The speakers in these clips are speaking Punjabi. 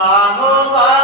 আহ্বান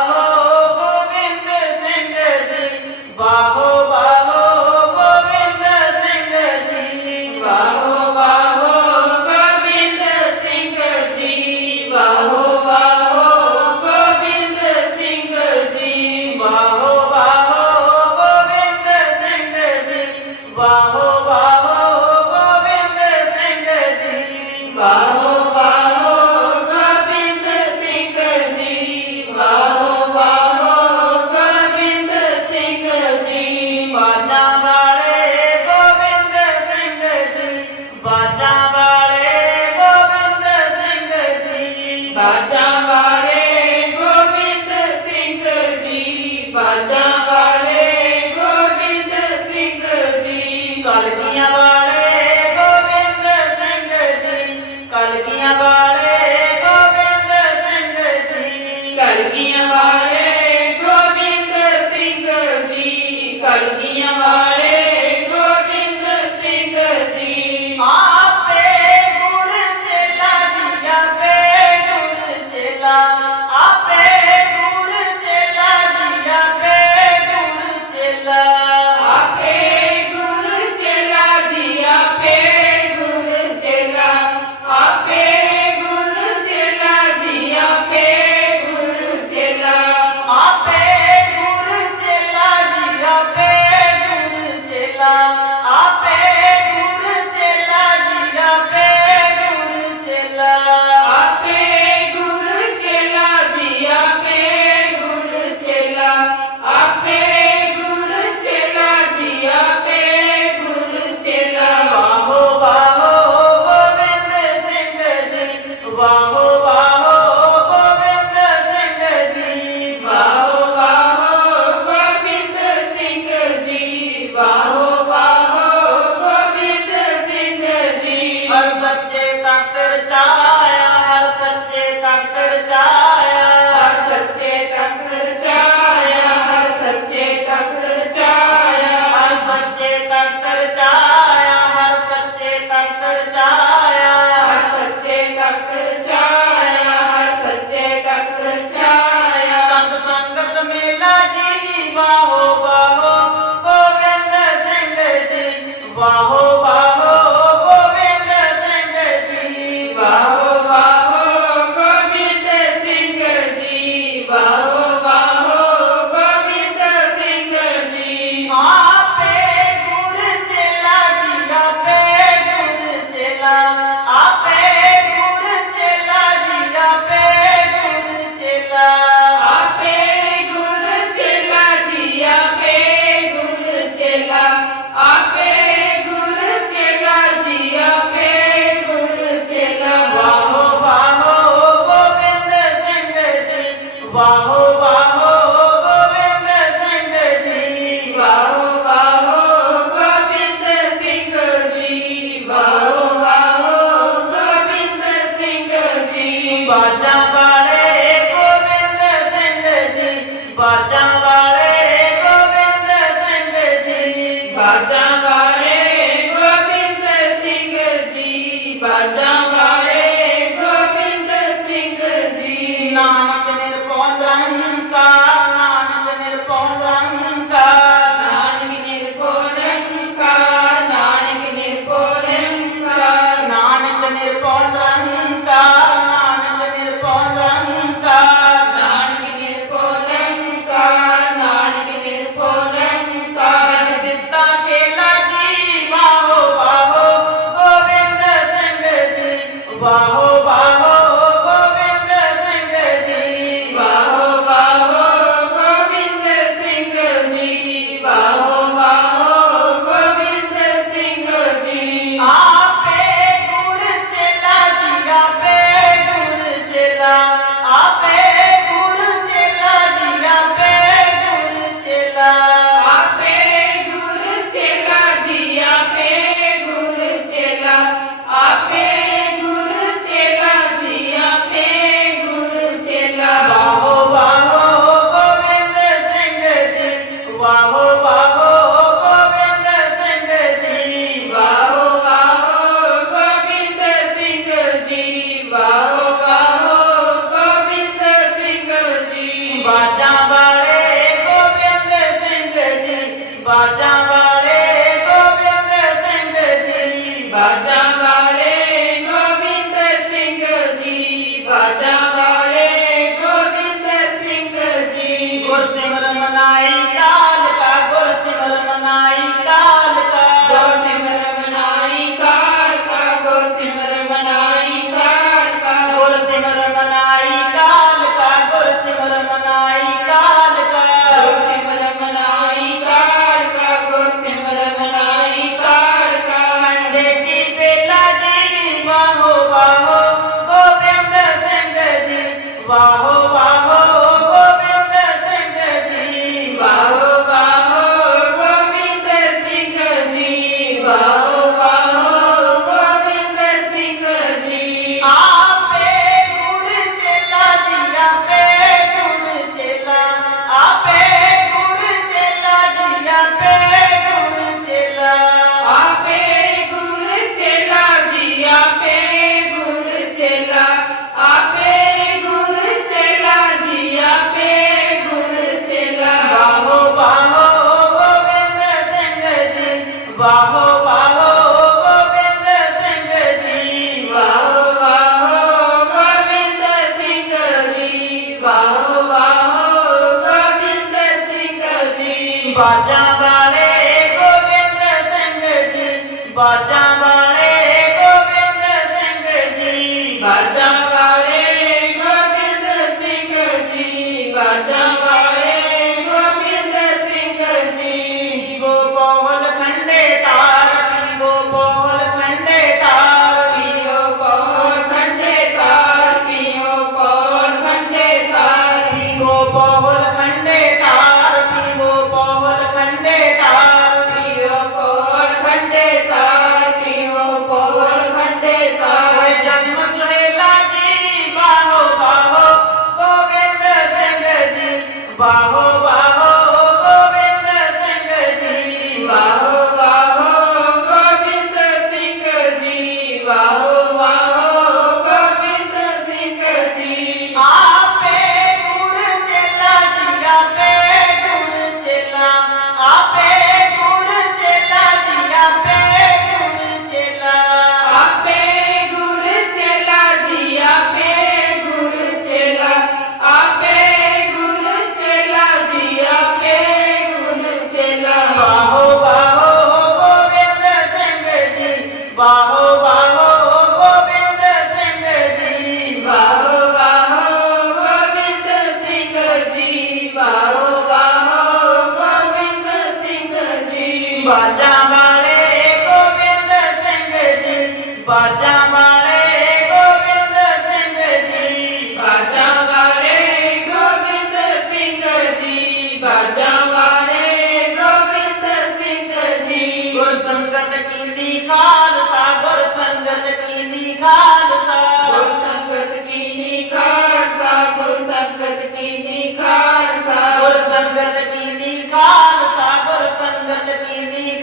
kaca. ਬਾਜਾਂ ਵਾਲੇ ਗੋਬਿੰਦ ਸਿੰਘ ਜੀ ਬਾਜਾਂ ਵਾਹੋ ਵਾਹੋ ਗੋਬਿੰਦ ਸਿੰਘ ਜੀ। ਵਾਹੋ ਵਾਹੋ ਗੋਬਿੰਦ ਸਿੰਘ ਜੀ। ਵਾਹੋ ਵਾਹੋ ਗੋਬਿੰਦ ਸਿੰਘ ਜੀ। ਬਾਜਾ ਵਾਲੇ ਗੋਬਿੰਦ ਸਿੰਘ ਜੀ। ਬਾਜਾ ਕਾਲ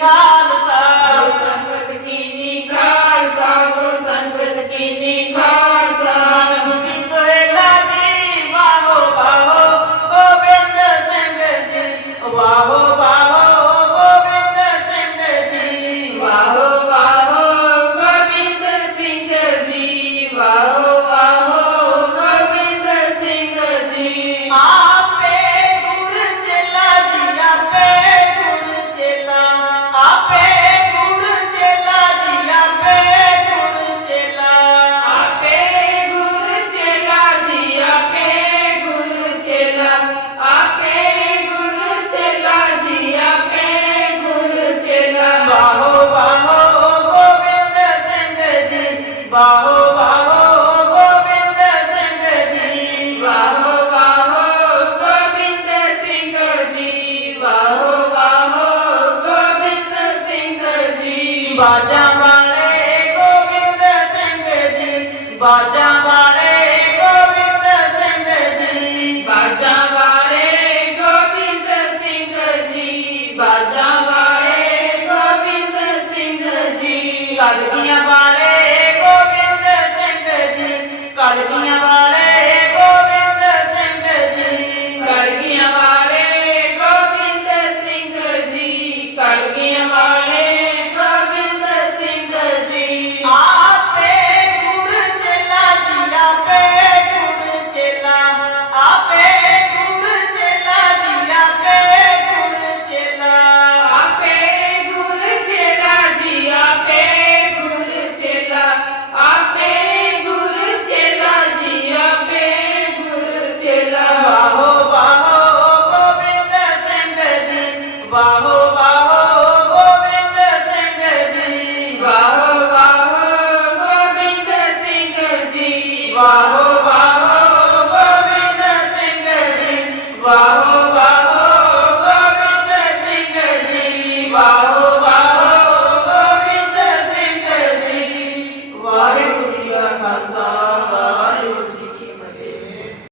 God. ਬਾਜਾਂ ਵਾਲੇ ਗੋਬਿੰਦ ਸਿੰਘ ਜੀ ਬਾਜਾਂ ਵਾਲੇ ਗੋਬਿੰਦ ਸਿੰਘ ਜੀ। ਬਾਜਾਂ ਵਾਲੇ ਗੋਬਿੰਦ ਸਿੰਘ ਜੀ ਬਾਜਾਂ ਵਾਲੇ ਗੋਬਿੰਦ ਸਿੰਘ ਜੀ। ਕਲਗੀਆਂ ਵਾਲੇ ਗੋਬਿੰਦ ਸਿੰਘ ਜੀ ਕਲਗੀਆਂ ਵਾਲੇ ਵਾਹੋ